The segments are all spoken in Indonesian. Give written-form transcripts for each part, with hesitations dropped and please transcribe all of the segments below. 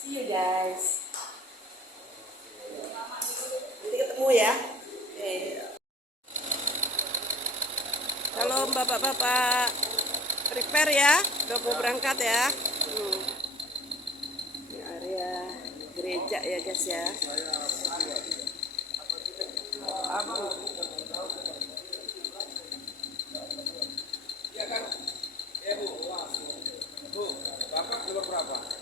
See you guys. Nanti ketemu ya. Halo bapak-bapak, prepare ya, udah mau berangkat ya. Ini area gereja ya guys ya. Iya kan? Ya Bu. Bu, Bapak nomor berapa?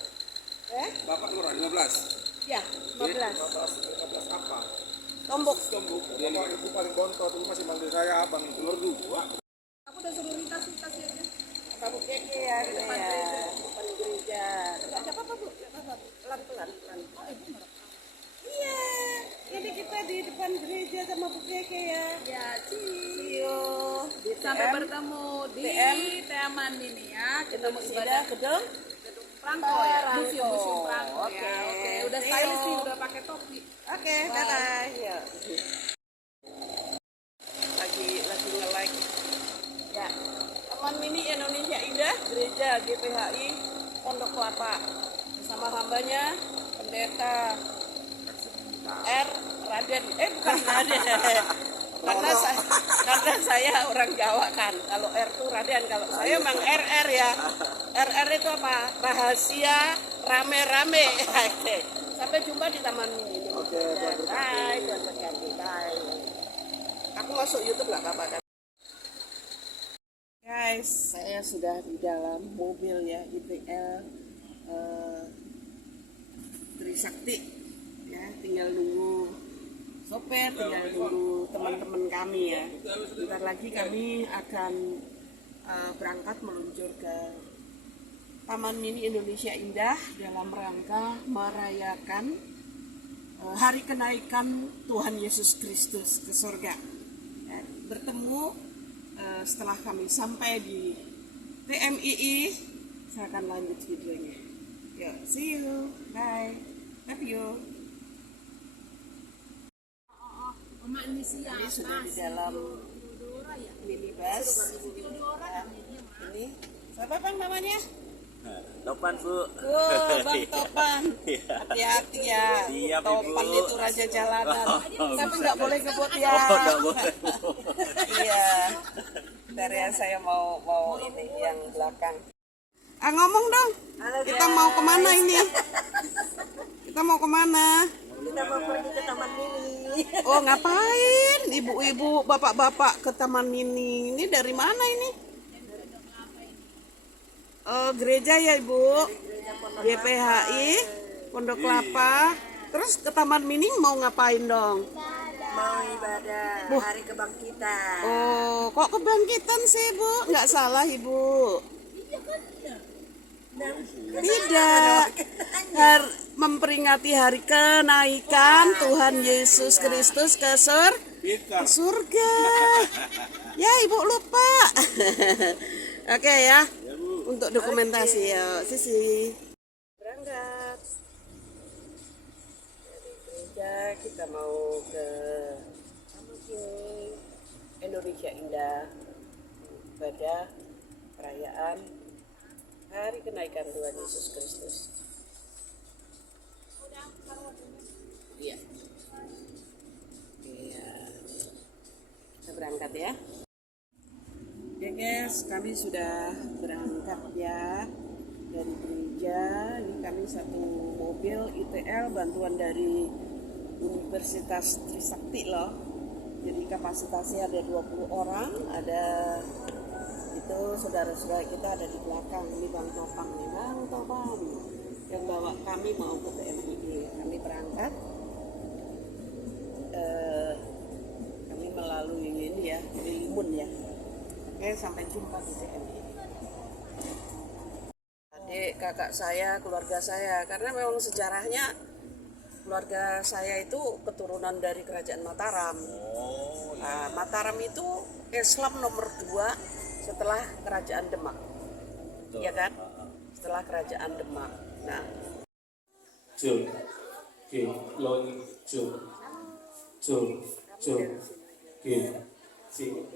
Bapak nomor 15. Ya, 15. 15 apa? Tombok. Tombuk. Bapak Ibu paling bontot itu masih manggil saya Abang itu nomor 2. Aku udah suruh lintas aja. Bapak keke ya, depan gereja. Nggak ada apa-apa Bu, nggak apa-apa. Pelan-pelan. Iya, ini kita di depan gereja sama Bu Keke ya. Ya, See you. Di sampai TM, bertemu di TM. taman ini ya. Kita mau Gedung ibadah Sida, gedung gedung Prangko ya. Prangko. Museum Prangko Oke. ya. Oke, udah See stylish you. nih, udah pakai topi. Oke, dadah. Ya. Lagi nge-like. Ya. Taman Mini Indonesia Indah, Gereja GPHI Pondok Kelapa. Bersama hambanya Pendeta R. Raden. Bukan Raden. karena saya orang Jawa kan. Kalau R itu Raden, kalau saya emang RR ya. RR itu apa? Rahasia rame-rame. Oke. Sampai jumpa di Taman Mini. Oke, Bye, Tuhan berkati. Bye. Aku masuk YouTube nggak apa-apa kan? Guys, saya sudah di dalam mobil ya IPL Trisakti. Ya, tinggal nunggu sopir, tinggal nunggu teman-teman kami ya. Bentar lagi kami akan berangkat meluncur ke Taman Mini Indonesia Indah dalam rangka merayakan hari kenaikan Tuhan Yesus Kristus ke surga. Ya, bertemu setelah kami sampai di TMII, saya akan lanjut videonya. Yuk, see you, bye, love you. Mama ini siapa? Ini sudah di dalam minibus. Ini siapa bang namanya? Topan Bu. Bang Topan. Hati-hati ya. Siap, Topan Ibu. itu raja jalanan. Tapi bisa. nggak boleh ngebut ya. Nggak boleh. Iya. Bentar ya, saya mau ini yang belakang. Ngomong dong. Kita mau kemana ini? Kita mau kemana? Kita mau pergi ke Taman Mini. Oh ngapain? Ibu-ibu, bapak-bapak ke Taman Mini. Ini dari mana ini? Oh gereja ya Ibu. GPHI Pondok Kelapa. Terus ke Taman Mini mau ngapain dong? Mau ibadah hari kebangkitan. Oh kok kebangkitan sih Bu? Nggak salah Ibu. Tidak. Memperingati hari kenaikan Tuhan Yesus Kristus ke surga. Ya Ibu lupa. Oke ya. Untuk dokumentasi ya, Sisi. Berangkat. Dari gereja kita mau ke Taman Mini Indonesia Indah. Ibadah perayaan hari kenaikan Tuhan Yesus Kristus. Iya. Iya. Kita berangkat ya. Oke guys, kami sudah berangkat ya dari gereja. Ini kami satu mobil ITL bantuan dari Universitas Trisakti loh. Jadi kapasitasnya ada 20 orang, ada itu saudara-saudara kita ada di belakang. Ini Bang Topang nih, Bang Topang yang bawa kami mau ke TMII. Kami berangkat kami melalui ini ya, Limun ya. Oke, sampai jumpa di TMII. Adik, kakak saya, keluarga saya, karena memang sejarahnya keluarga saya itu keturunan dari Kerajaan Mataram. Nah, Mataram itu Islam nomor 2 setelah Kerajaan Demak, ya kan? Setelah Kerajaan Demak. Nah, Jul, Lon, Jul, C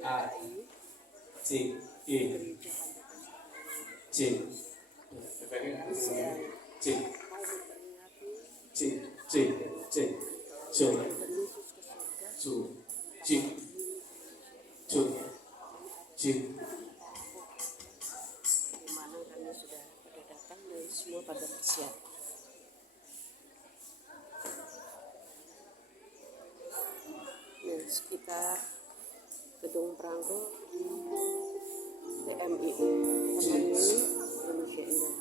A C E C C sekitar gedung Perangko TMI Taman Mini Indonesia Indah.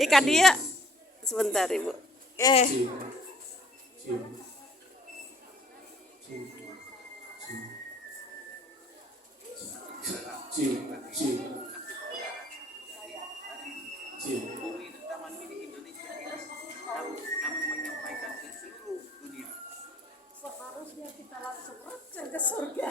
Ikan dia sebentar Ibu. Cium. Seharusnya kita langsung ke surga.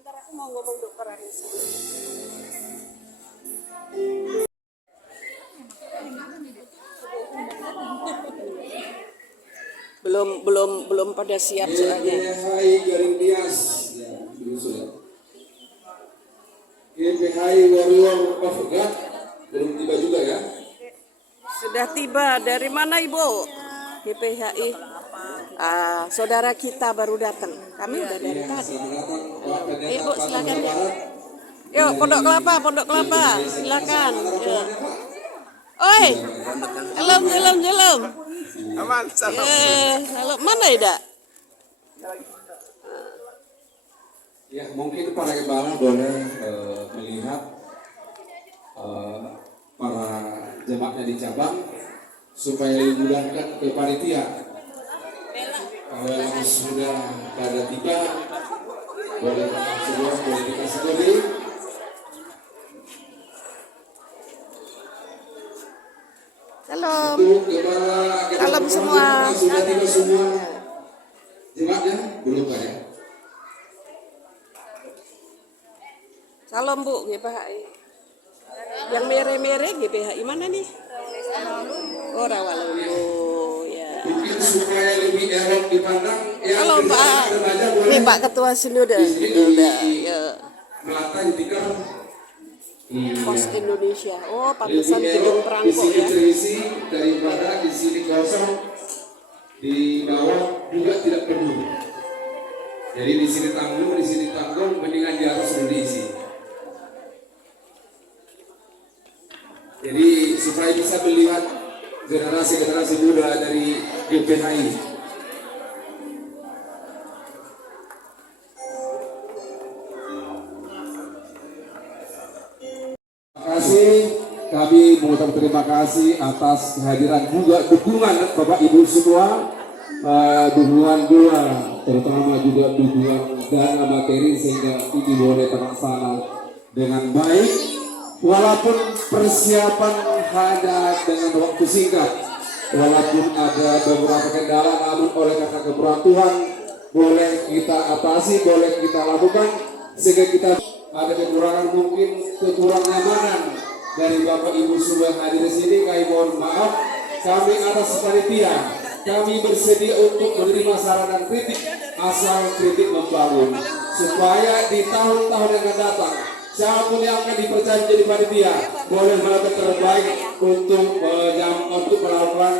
Ntar aku mau ngomong dokter Anissa. Belum pada siap soalnya. GPHI Garing Tias. Ya, dulu sudah. GPHI Warrior of God belum tiba juga ya. Sudah tiba. Dari mana Ibu? GPHI. Saudara kita baru datang. Kami udah dari tadi. Ibu silakan ya. Yuk, Pondok Kelapa, silakan. Yuk. Oi, jelum. Aman, salam. Halo, mana Ida? Ya, mungkin para gembala boleh melihat para jemaatnya di cabang supaya dimudahkan ke panitia. Kalau yang sudah pada tiba, boleh semua boleh dikasih kode. Salam. Untuk gembala Salam semua. Sudah tiba semua jemaatnya belum Pak ya? Salam Bu, GPHI. Yang mere-mere GPHI mana nih? Oh, Rawalumbu. Ya. Mungkin supaya lebih elok dipandang. Halo Pak. Ini Pak Ketua Sinode. Udah, ya. Melata di tikar. Pos Indonesia. Oh, pantesan Lebih gedung elok, di Perangko sini ya. terisi daripada di sini kosong, di bawah juga tidak penuh. Jadi di sini tanggung, mendingan di atas sudah diisi. Jadi supaya bisa melihat generasi muda dari GPHI. Terima kasih, kami mengucapkan terima kasih atas kehadiran juga dukungan Bapak Ibu semua, dukungan doa, terutama juga dukungan dana materi sehingga ini boleh terlaksana dengan baik. Walaupun persiapan hanya dengan waktu singkat, walaupun ada beberapa kendala, namun oleh karena keperluan Tuhan boleh kita atasi, boleh kita lakukan sehingga kita ada kekurangan mungkin kekurangan nyamanan dari Bapak Ibu semua yang hadir di sini. Kami mohon maaf, kami atas panitia kami bersedia untuk menerima saran dan kritik asal kritik membangun supaya di tahun-tahun yang akan datang siapapun yang akan dipercaya menjadi panitia boleh melakukan terbaik untuk melakukan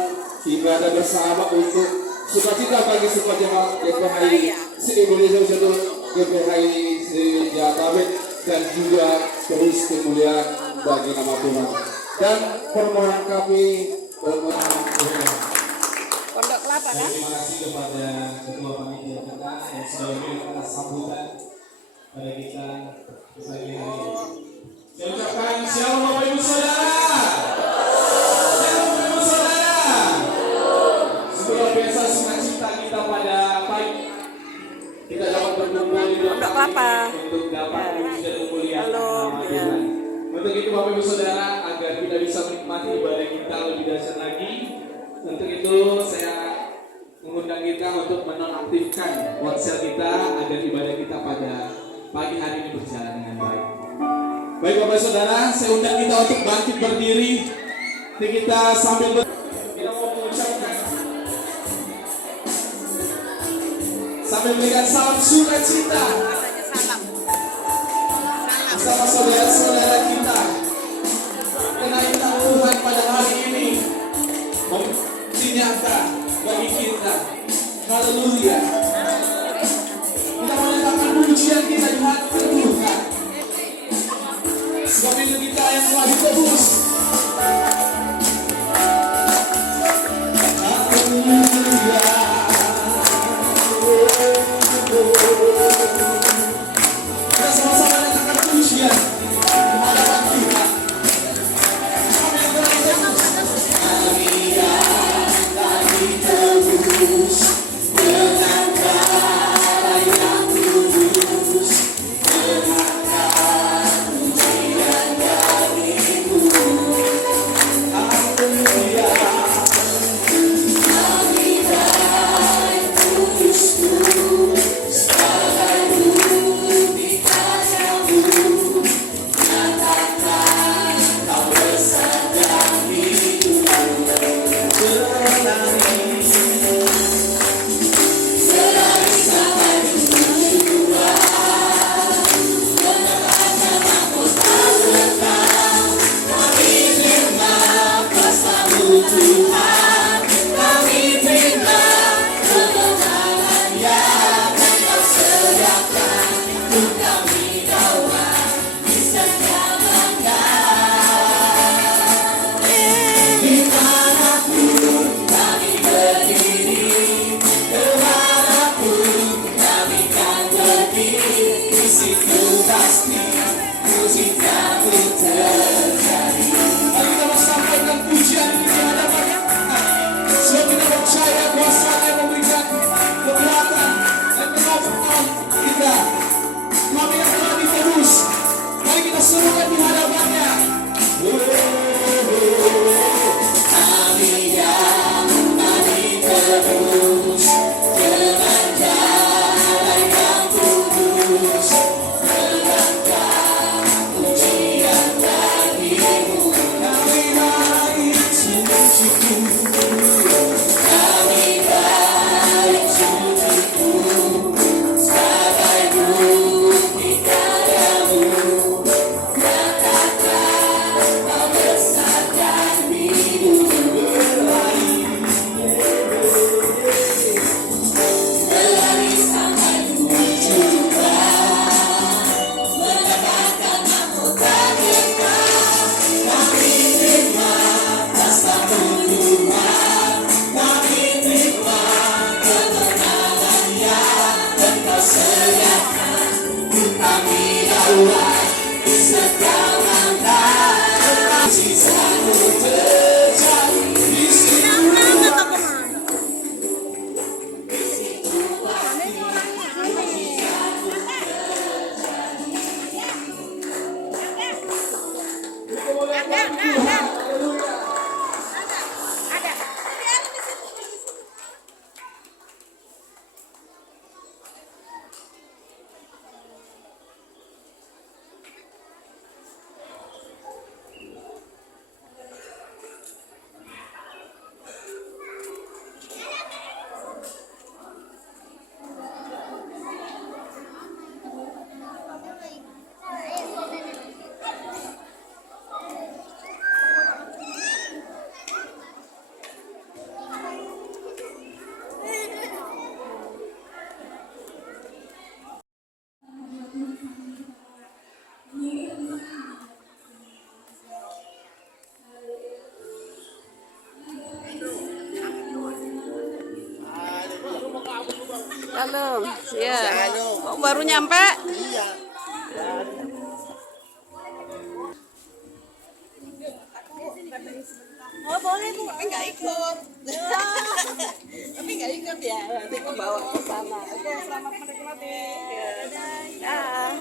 ibadah bersama untuk sukacita bagi semua jemaat GPHI se-Indonesia Satu, GPHI se-Jatabek, dan juga terus kemuliaan bagi nama Tuhan. Dan permohonan kami Pondok Kelapa kan? Terima kasih kepada ketua panitia kita yang sudah memberikan sambutan pada kita pagi hari ini. Saya ucapkan shalom Bapak Ibu Saudara. Shalom Bapak Ibu Saudara. Semoga biasa sukacita kita pada pagi kita dapat berkumpul di Pondok Kelapa. untuk dapat memuji dan memuliakan Halo, nama ya. Tuhan. Untuk itu Bapak Ibu Saudara, agar kita bisa menikmati ibadah kita lebih dahsyat lagi, untuk itu saya mengundang kita untuk menonaktifkan ponsel kita agar ibadah kita pada pagi hari ini berjalan dengan baik. Baik Bapak Saudara, saya undang kita untuk bangkit berdiri. Nanti kita sambil kita mau mengucapkan sambil memberikan salam sukacita bersama saudara-saudara kita. Kenaikan Tuhan pada hari ini membukti nyata bagi kita. Haleluya. Kita menyatakan pujian kita di hati Tuhan. Sebab itu kita yang telah ditebus. Haleluya. Kita sama-sama menyatakan pujian di hadapan Tuhan. Kami yang telah ditebus. Kami yang telah ditebus dengan cara yang kudus. Halo, ya. Kok baru nyampe? Oh boleh Bu, tapi nggak ikut. Tapi nggak ikut ya, nanti aku bawa ke sana. Oke, selamat menikmati. Ya.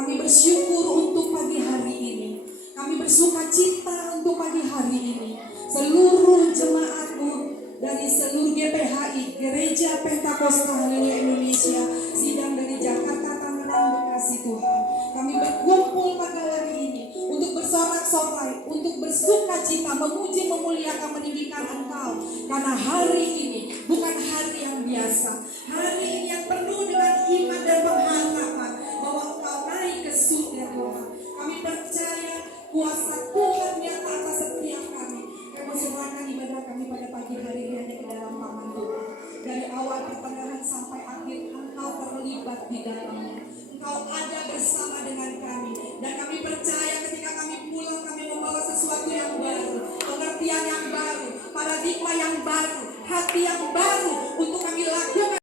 Kami bersyukur untuk pagi hari ini. Kami bersuka cita untuk pagi hari ini. Seluruh jemaatmu dari seluruh GPHI, Gereja Pentakosta Haleluya Indonesia, sidang dari Jakarta, Tangerang, Bekasi Tuhan. Kami berkumpul pada hari ini untuk bersorak-sorai, untuk bersuka cita, memuji, memuliakan, meninggikan Engkau. Karena hari ini bukan hari yang biasa. Hari ini yang penuh dengan iman dan pengharapan bahwa Engkau naik ke surga Tuhan. Kami percaya kuasa Tuhan nyata atas setiap kami. Kami serahkan ibadah kami pada pagi hari ini hanya ke dalam tangan Tuhan. Dari awal pertengahan sampai akhir Engkau terlibat di dalamnya. Engkau ada bersama dengan kami. Dan kami percaya ketika kami pulang kami membawa sesuatu yang baru, pengertian yang baru, paradigma yang baru, hati yang baru untuk kami lakukan.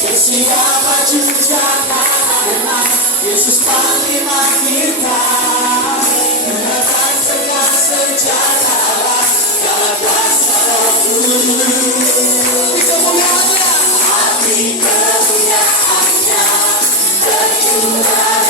Bersiap maju Yesus panglima kita, menahan segala senjata Allah, dalam kuasa Roh Kudus. Hati kemuliaannya, hati kemuliaannya, tercurah.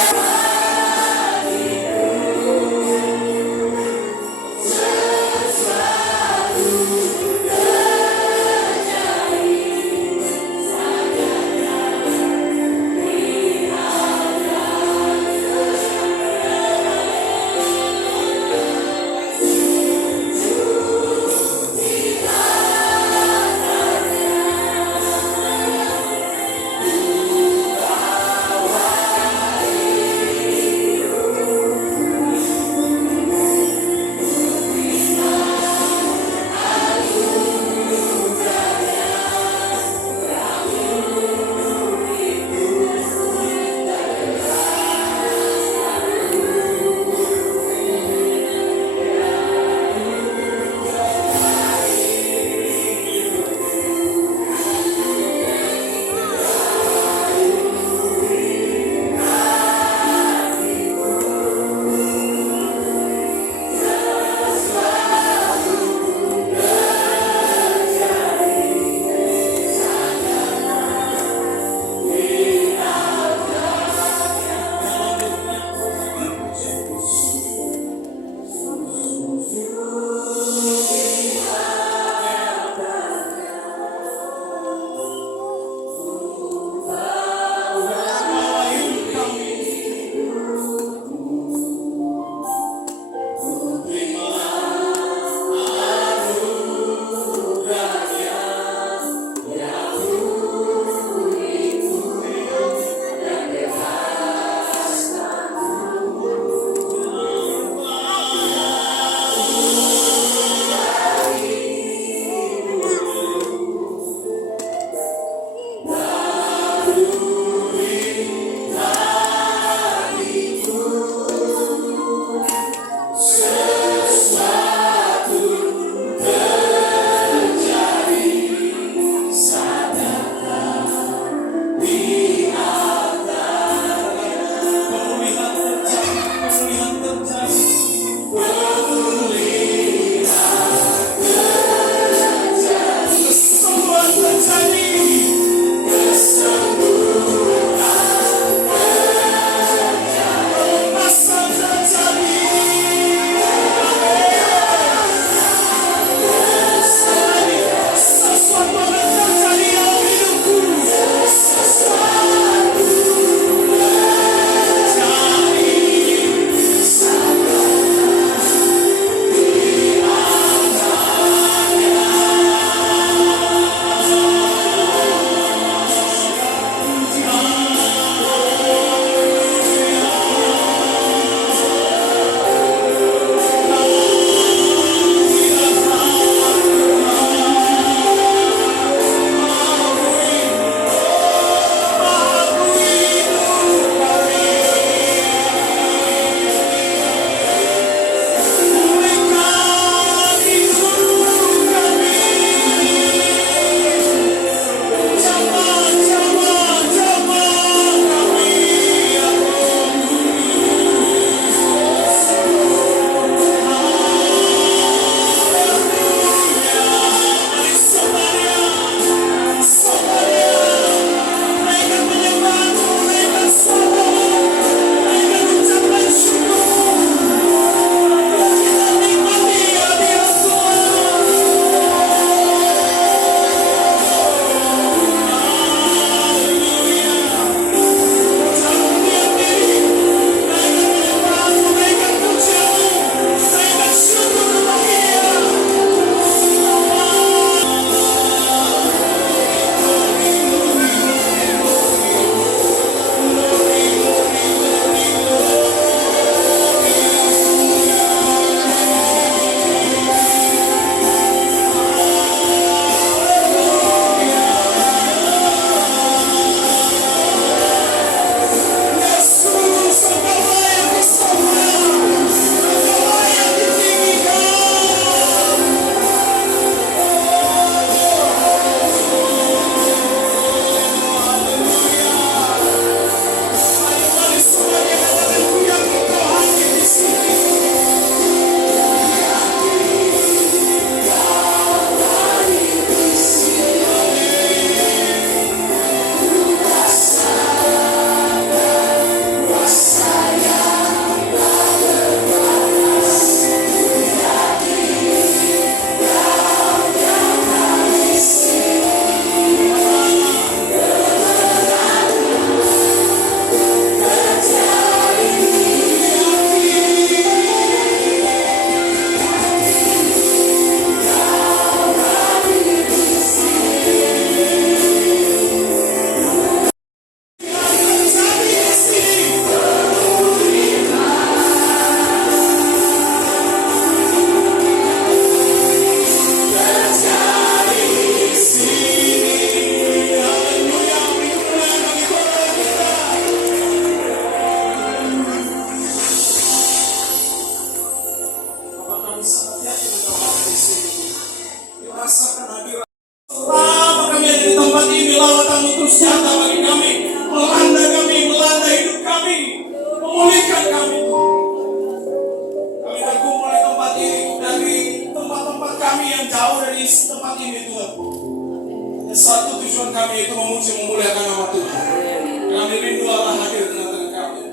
Kami rindu Allah hadir di tengah-tengah kami.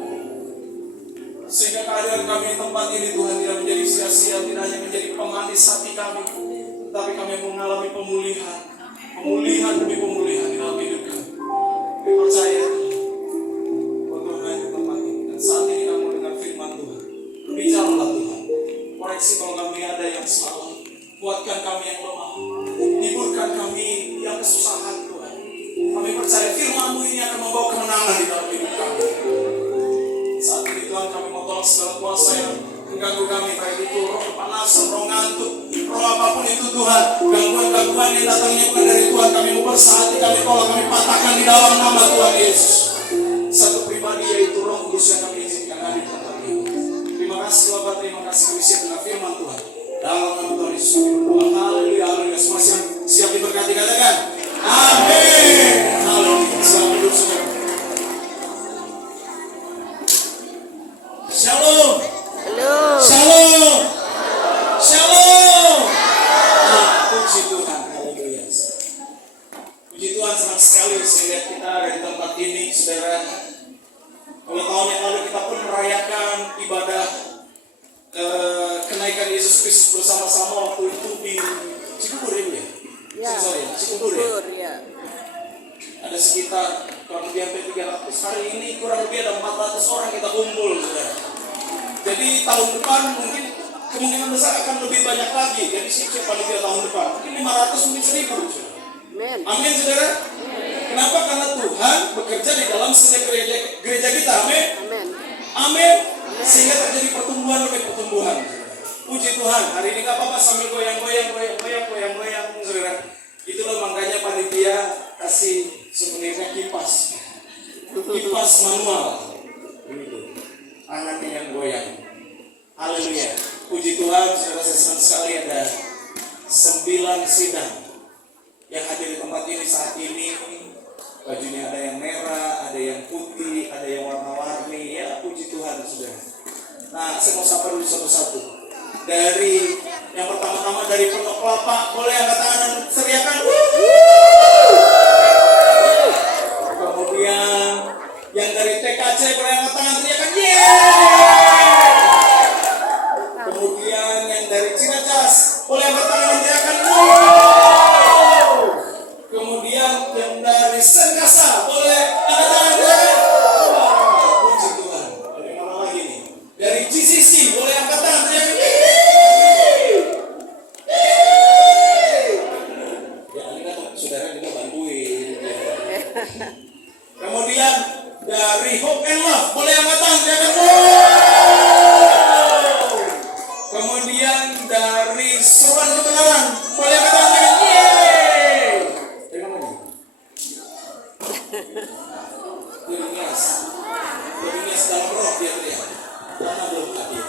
Sehingga kehadiran kami di tempat ini Tuhan tidak menjadi sia-sia, tidak hanya menjadi pemanis hati kami, tetapi kami mengalami pemulihan demi pemulihan di dalam hidup kami. Kami percaya bahwa Tuhan hadir di tempat ini. Dan saat ini kami mendengar firman Tuhan. Bicaralah Tuhan. Koreksi kalau kami ada yang salah. Kuatkan kami yang lemah. Hiburkan kami yang kesusahan Tuhan. Kami percaya firman-Mu ini akan membawa kemenangan di dalam hidup kami. Saat ini Tuhan kami mau tolak segala kuasa yang mengganggu kami, baik itu roh kepanasan, roh ngantuk, roh apapun itu Tuhan. Gangguan-gangguan yang datangnya bukan dari Tuhan, kami mau bersahati, kami tolak, kami patahkan di dalam nama Tuhan Yesus. Satu pribadi yaitu Roh Kudus yang kami izinkan hadir di tempat ini. Terima kasih Bapak, terima kasih kami siap dengan firman Tuhan. Dalam nama Tuhan Yesus kami berdoa. Haleluya, haleluya. Semua siap diberkati, katakan amin. Haleluya. Selamat duduk saudara. Shalom. Shalom. Shalom. Puji Tuhan. Haleluya. Puji Tuhan, senang sekali saya lihat kita ada di tempat ini, saudara. Kalau tahun yang lalu kita pun merayakan ibadah kenaikan Yesus Kristus bersama-sama waktu itu di Cibubur ya? Cibubur ya? Ada sekitar kurang lebih hampir 300. Hari ini kurang lebih ada 400 orang kita kumpul, saudara. Jadi tahun depan mungkin kemungkinan besar akan lebih banyak lagi. Jadi siapa dia tahun depan? Mungkin 500, mungkin 1000. Saudara. Amin, saudara. Kenapa? Karena Tuhan bekerja di dalam setiap gereja kita. Amin. Amin. Sehingga terjadi pertumbuhan demi pertumbuhan. Puji Tuhan. Hari ini nggak apa-apa sambil goyang-goyang, saudara. Itulah makanya panitia kasih sebenarnya kipas manual. Begitu. Tangannya yang goyang. Haleluya. Puji Tuhan, saudara, saya senang sekali ada 9 sidang yang hadir di tempat ini saat ini. Bajunya ada yang merah, ada yang putih, ada yang warna-warni. Ya, puji Tuhan, saudara. Nah, saya mau sapa dulu satu-satu. Dari yang pertama-tama dari Pondok Kelapa, boleh angkat tangan dan teriakan. Kemudian yang dari TKC boleh angkat tangan teriakan. Yeay! Kemudian yang dari Ciracas boleh angkat tangan dan teriakan. Wow! Kemudian yang dari Sengkasa boleh angkat tangan dan teriakan. Puji Tuhan. Dari mana lagi nih? Dari GCC boleh angkat tangan teriakan. Saudara juga bantuin. Kemudian dari Hope and Love boleh angkat tangan teriakan. Kemudian dari Seruan Kebenaran boleh angkat tangan teriakan. Yeay. Dari mana nih? Dari Nias dalam roh dia teriak. Karena belum hadir.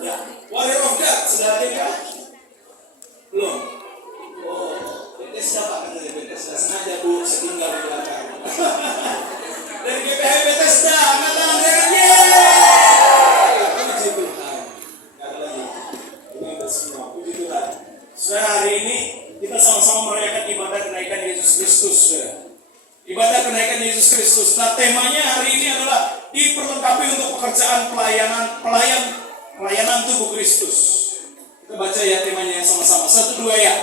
Ya, Warrior of God sudah hadir kan? Belum. Oh, Bethesda Pak, dari Bethesda sengaja Bu, setinggal di belakang. Dari GPH Bethesda, angkat tangan teriakan. Yeay. Puji Tuhan. Kata lagi. Ini bersemua. Puji Tuhan. Saudara, hari ini kita sama-sama merayakan ibadah kenaikan Yesus Kristus, saudara. Ibadah kenaikan Yesus Kristus. Nah, temanya hari ini adalah diperlengkapi untuk pekerjaan pelayanan tubuh Kristus. Kita baca ya temanya sama-sama. 1, 2 ya.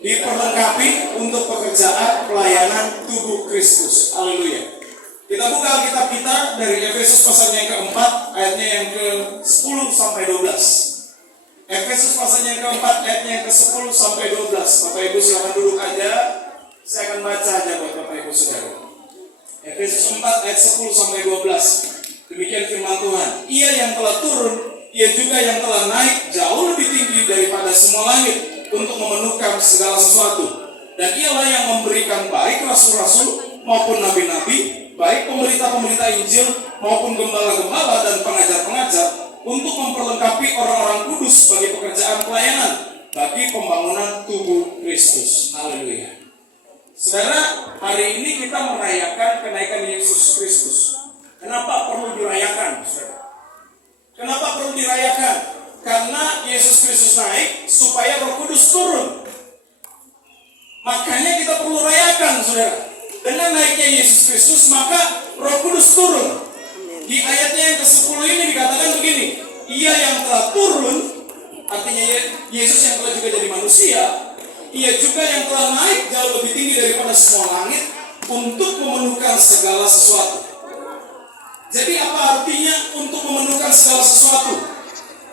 Diperlengkapi untuk pekerjaan pelayanan tubuh Kristus. Haleluya. Kita buka Alkitab kita dari Efesus pasalnya yang keempat, ayatnya yang ke-10 sampai 12. Efesus pasalnya yang keempat, ayatnya yang ke-10 sampai 12. Bapak Ibu silakan duduk aja. Saya akan baca aja buat Bapak Ibu Saudara. Efesus 4 ayat 10 sampai 12. Demikian firman Tuhan. Ia yang telah turun, ia juga yang telah naik jauh lebih tinggi daripada semua langit untuk memenuhkan segala sesuatu. Dan ialah yang memberikan baik rasul-rasul maupun nabi-nabi, baik pemberita-pemberita Injil maupun gembala-gembala dan pengajar-pengajar, untuk memperlengkapi orang-orang kudus bagi pekerjaan pelayanan, bagi pembangunan tubuh Kristus. Haleluya. Saudara, hari ini kita merayakan kenaikan Yesus Kristus. Kenapa perlu dirayakan, saudara? Kenapa perlu dirayakan? Karena Yesus Kristus naik supaya Roh Kudus turun. Makanya kita perlu rayakan, saudara. Dengan naiknya Yesus Kristus, maka Roh Kudus turun. Di ayatnya yang ke-10 ini dikatakan begini, Ia yang telah turun, artinya Yesus yang telah juga jadi manusia, Ia juga yang telah naik jauh lebih tinggi daripada semua langit untuk memenuhkan segala sesuatu. Jadi apa artinya untuk memenuhkan segala sesuatu?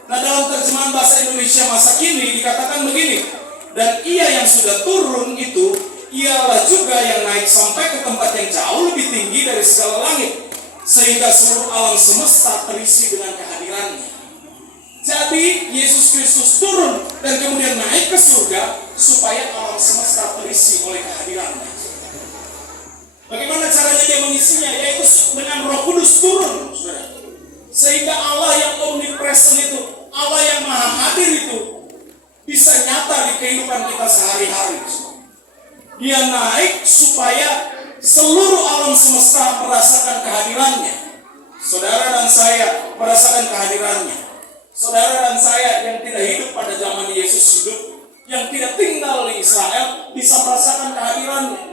Nah, dalam terjemahan bahasa Indonesia masa kini dikatakan begini, dan Ia yang sudah turun itu, Ialah juga yang naik sampai ke tempat yang jauh lebih tinggi dari segala langit, sehingga seluruh alam semesta terisi dengan kehadirannya. Jadi Yesus Kristus turun dan kemudian naik ke surga supaya alam semesta terisi oleh kehadirannya. Bagaimana caranya dia mengisinya? Yaitu dengan Roh Kudus turun, saudara. Sehingga Allah yang omnipresent itu, Allah yang maha hadir itu, bisa nyata di kehidupan kita sehari-hari. Dia naik supaya seluruh alam semesta merasakan kehadirannya. Saudara dan saya merasakan kehadirannya. Saudara dan saya yang tidak hidup pada zaman Yesus hidup, yang tidak tinggal di Israel, bisa merasakan kehadirannya.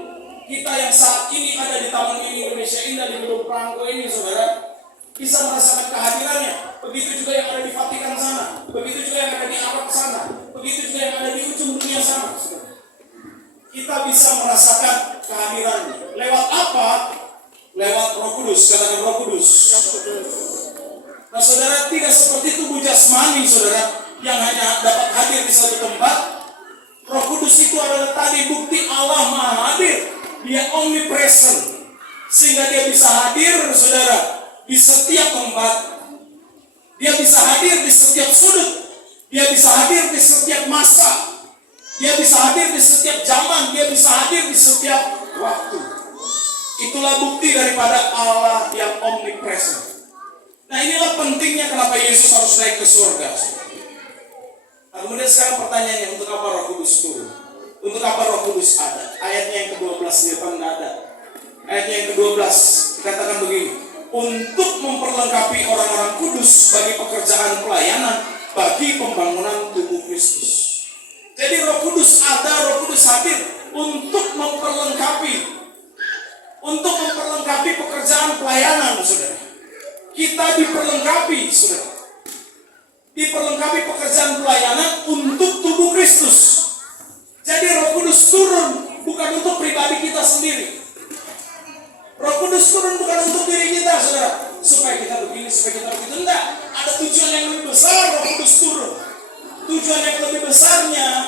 Kita yang saat ini ada di Taman Mini Indonesia Indah di Gedung Prangko ini, saudara, bisa merasakan kehadirannya. Begitu juga yang ada di Vatikan sana, begitu juga yang ada di Arab sana, begitu juga yang ada di ujung dunia sana, saudara. Kita bisa merasakan kehadirannya. Lewat apa? Lewat Roh Kudus. Katakan Roh Kudus. Nah, saudara, tidak seperti tubuh jasmani, saudara, yang hanya dapat hadir di satu tempat. Roh Kudus itu adalah tadi bukti Allah maha hadir. Dia omnipresent, sehingga dia bisa hadir, saudara, di setiap tempat. Dia bisa hadir di setiap sudut. Dia bisa hadir di setiap masa. Dia bisa hadir di setiap zaman. Dia bisa hadir di setiap waktu. Itulah bukti daripada Allah yang omnipresent. Nah, inilah pentingnya kenapa Yesus harus naik ke surga. Nah, kemudian sekarang pertanyaannya, untuk apa Roh Kudus turun? Untuk apa Roh Kudus ada? Ayatnya yang ke-12 di depan nggak ada. Ayatnya yang ke-12 dikatakan begini, untuk memperlengkapi orang-orang kudus bagi pekerjaan pelayanan, bagi pembangunan tubuh Kristus. Jadi Roh Kudus ada, Roh Kudus hadir untuk memperlengkapi pekerjaan pelayanan, saudara. Kita diperlengkapi, saudara. Diperlengkapi pekerjaan pelayanan untuk tubuh Kristus. Jadi Roh Kudus turun bukan untuk pribadi kita sendiri. Roh Kudus turun bukan untuk diri kita, saudara. Supaya kita begini, supaya kita begitu. Enggak, ada tujuan yang lebih besar Roh Kudus turun. Tujuan yang lebih besarnya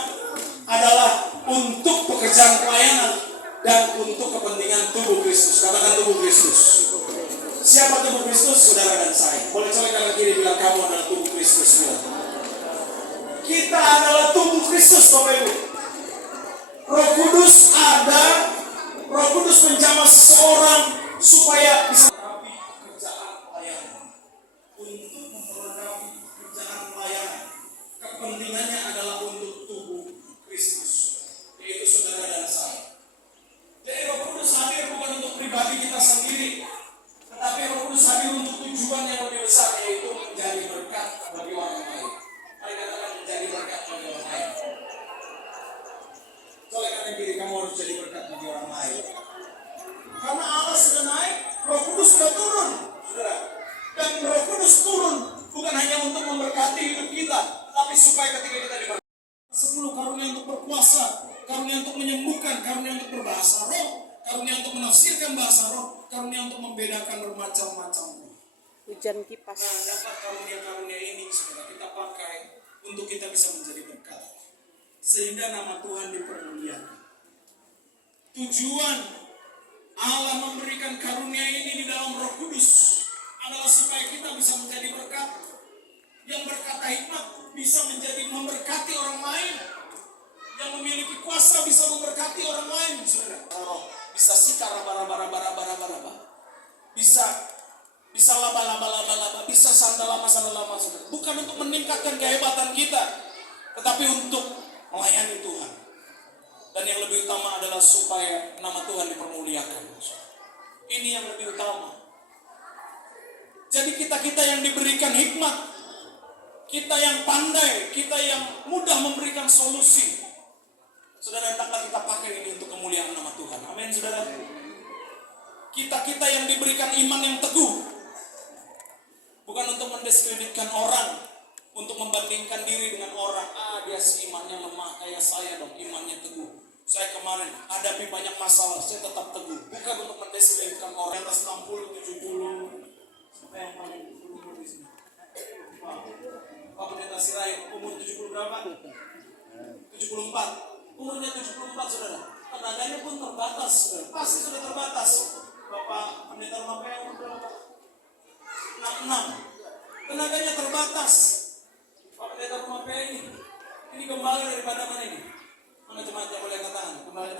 adalah untuk pekerjaan pelayanan dan untuk kepentingan tubuh Kristus. Katakan tubuh Kristus. Siapa tubuh Kristus? Saudara dan saya. Boleh colek kanan kiri bilang kamu adalah tubuh Kristus. Kita adalah tubuh Kristus, Bapak Ibu. Roh Kudus ada. Roh Kudus menjamah seseorang supaya bisa memperlengkapi pekerjaan pelayanan. Untuk memperlengkapi pekerjaan pelayanan, kepentingannya adalah untuk tubuh Kristus, yaitu saudara dan saya. Jadi Roh Kudus hadir bukan untuk pribadi kita sendiri, tetapi Roh Kudus hadir untuk tujuan yang lebih besar, yaitu menjadi berkat bagi orang lain. Mari katakan menjadi berkat bagi orang lain. Oleh karena diri kamu harus jadi berkat bagi orang lain. Karena Allah sudah naik, Roh Kudus sudah turun, saudara. Dan Roh Kudus turun bukan hanya untuk memberkati hidup kita, tapi supaya ketika kita diberkati. 10 karunia untuk berkuasa, karunia untuk menyembuhkan, karunia untuk berbahasa roh, karunia untuk menafsirkan bahasa roh, karunia untuk membedakan bermacam-macam roh. Hujan kipas. Nah, dapat karunia-karunia ini saudara kita pakai untuk kita bisa menjadi berkat, sehingga nama Tuhan dipermuliakan. Tujuan Allah memberikan karunia ini di dalam Roh Kudus adalah supaya kita bisa menjadi berkat. Yang berkata hikmat bisa menjadi memberkati orang lain. Yang memiliki kuasa bisa memberkati orang lain, saudara. Bisa sikar bara-bara. Bisa laba-laba, bisa sandalama, saudara. Bukan untuk meningkatkan kehebatan kita, tetapi untuk melayani Tuhan. Dan yang lebih utama adalah supaya nama Tuhan dipermuliakan. Ini yang lebih utama. Jadi kita yang diberikan hikmat, kita yang pandai, kita yang mudah memberikan solusi, saudara, hendaklah kita pakai ini untuk kemuliaan nama Tuhan. Amin, saudara. Kita-kita yang diberikan iman yang teguh. Bukan untuk mendiskreditkan orang, untuk membandingkan diri dengan orang. Dia imannya lemah, kayak saya dong, imannya teguh. Saya kemarin hadapi banyak masalah, saya tetap teguh. Bukan untuk mendiskreditkan orang yang atas 60, 70. Siapa yang paling umur di sini? Pak Pendeta Sirait, umur 70 berapa? 74. Umurnya 74, saudara. Tenaganya pun terbatas, saudara. Pasti sudah terbatas. Bapak Pendeta Rumah Peyang umur berapa? 66. Tenaganya terbatas. Pak Pendeta Rumah Peyang ini gembala daripada mana ini? Mana jemaatnya boleh angkat tangan? Gembala.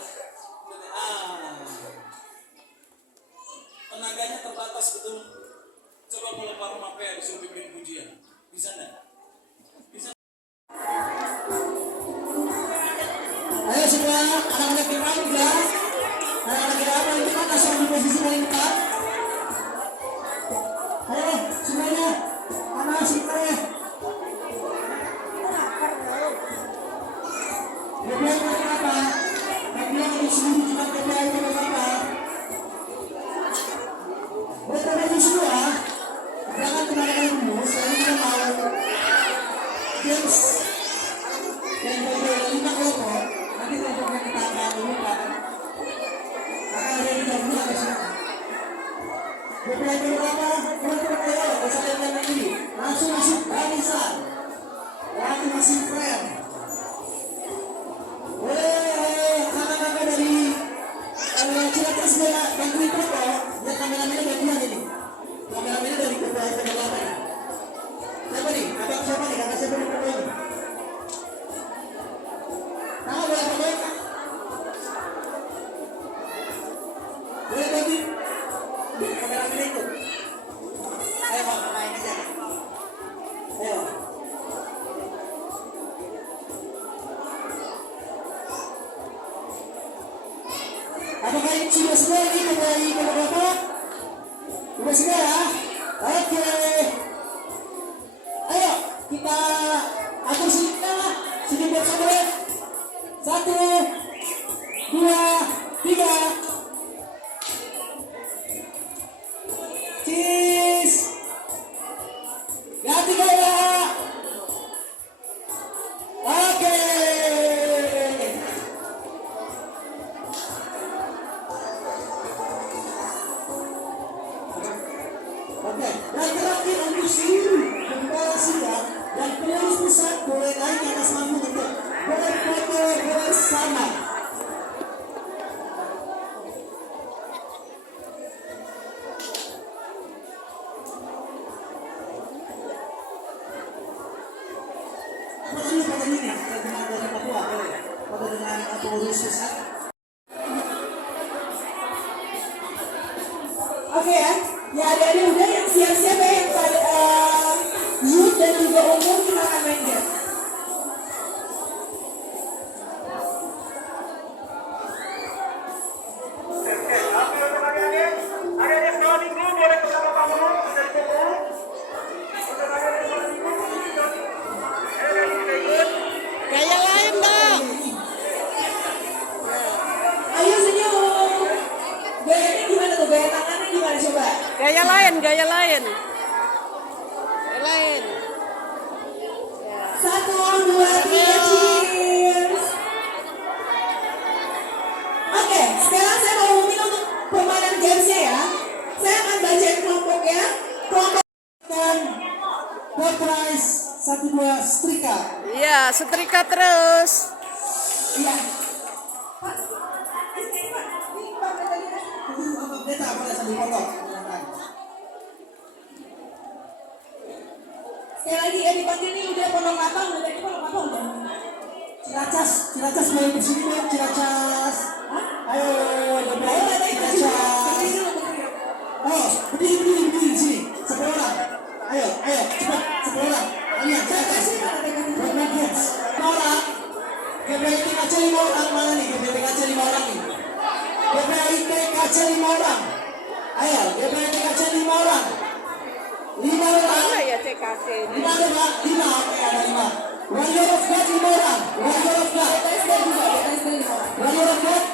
Tenaganya terbatas betul. Coba kalau Pak Rumah Peyang disuruh bikin pujian, bisa enggak? Bisa. Ayo semua, anak-anak kita juga. Anak-anak kita paling depan langsung di posisi paling depan. Ayo semuanya, anak semuanya. Kemudian kenapa? Kemudian di seluruh jemaat KPI kenapa? Bapak-bapak semua, jangan kemana-mana dulu. Saya tidak mau James dan Bapak 5 kelompok. Nanti kelompoknya kita akan lupakan. Maka ada di dalam dulu agak silakan. Bapak berapa? Kelompok ayo, saya yang ini langsung masuk barisan. Langsung masuk frame. Kakak-kakak dari Cilacap segala bantuin foto. Ya kameramennya bagian ini. Kameramennya dari Ketua Penelapan. Siapa nih? Abang siapa nih? Kakak siapa nih foto ini? Kakak boleh foto? Boleh bantu? Kameramennya ikut. Ayo bang, main aja. Ayo. Apakah ini sudah semua ini kembali ke Bapak? Sudah semua ya? Oke. Ayo kita atur sedikit lah. Sedikit bersama. 1, 2, 3. Cheese. Ganti gaya. Oke. Oke, dan terakhir untuk seluruh gembala sidang dan pengurus pusat boleh naik ke atas panggung untuk berfoto bersama. Foto dulu foto ini, kita dengan dari Papua, boleh. Foto dengan pengurus pusat. Oke ya. Ya adik-adik udah yang siap-siap ya yang pada youth dan juga umum kita akan main game. Gaya lain dong. Ayo senyum. Gayanya gimana tuh? Gaya tangannya gimana coba? Gaya lain, gaya lain. Gaya lain. 1, 2, 3, cheers. Oke, sekarang saya mau umumkan untuk permainan gamesnya ya. Saya akan bacain kelompoknya. Kelompok dan door prize 1, 2 setrika. Iya, setrika terus. Iya. Pak, ini Pak, ini Pak Pendeta. Pendeta boleh sambil foto. Sekali lagi ya dipanggil nih udah Pondok Lapang, udah tadi Pondok Lapang udah. Ciracas boleh bersini dong, Ciracas. Hah? Ayo, Ciracas. Oh, berdiri di sini. 10 orang. Ayo, cepat 10 orang. Kalian, Ciracas. Bermain games. 5 orang. GPIT kaca 5 orang mana nih? GPIT kaca 5 orang nih. GPIT kaca 5 orang. Ayo, GPIT kaca 5 orang. 5 orang. Mana ya CKC ini? 5 ada Pak? 5, oke ada 5. Warrior of God 5 orang. Warrior of God. Warrior of God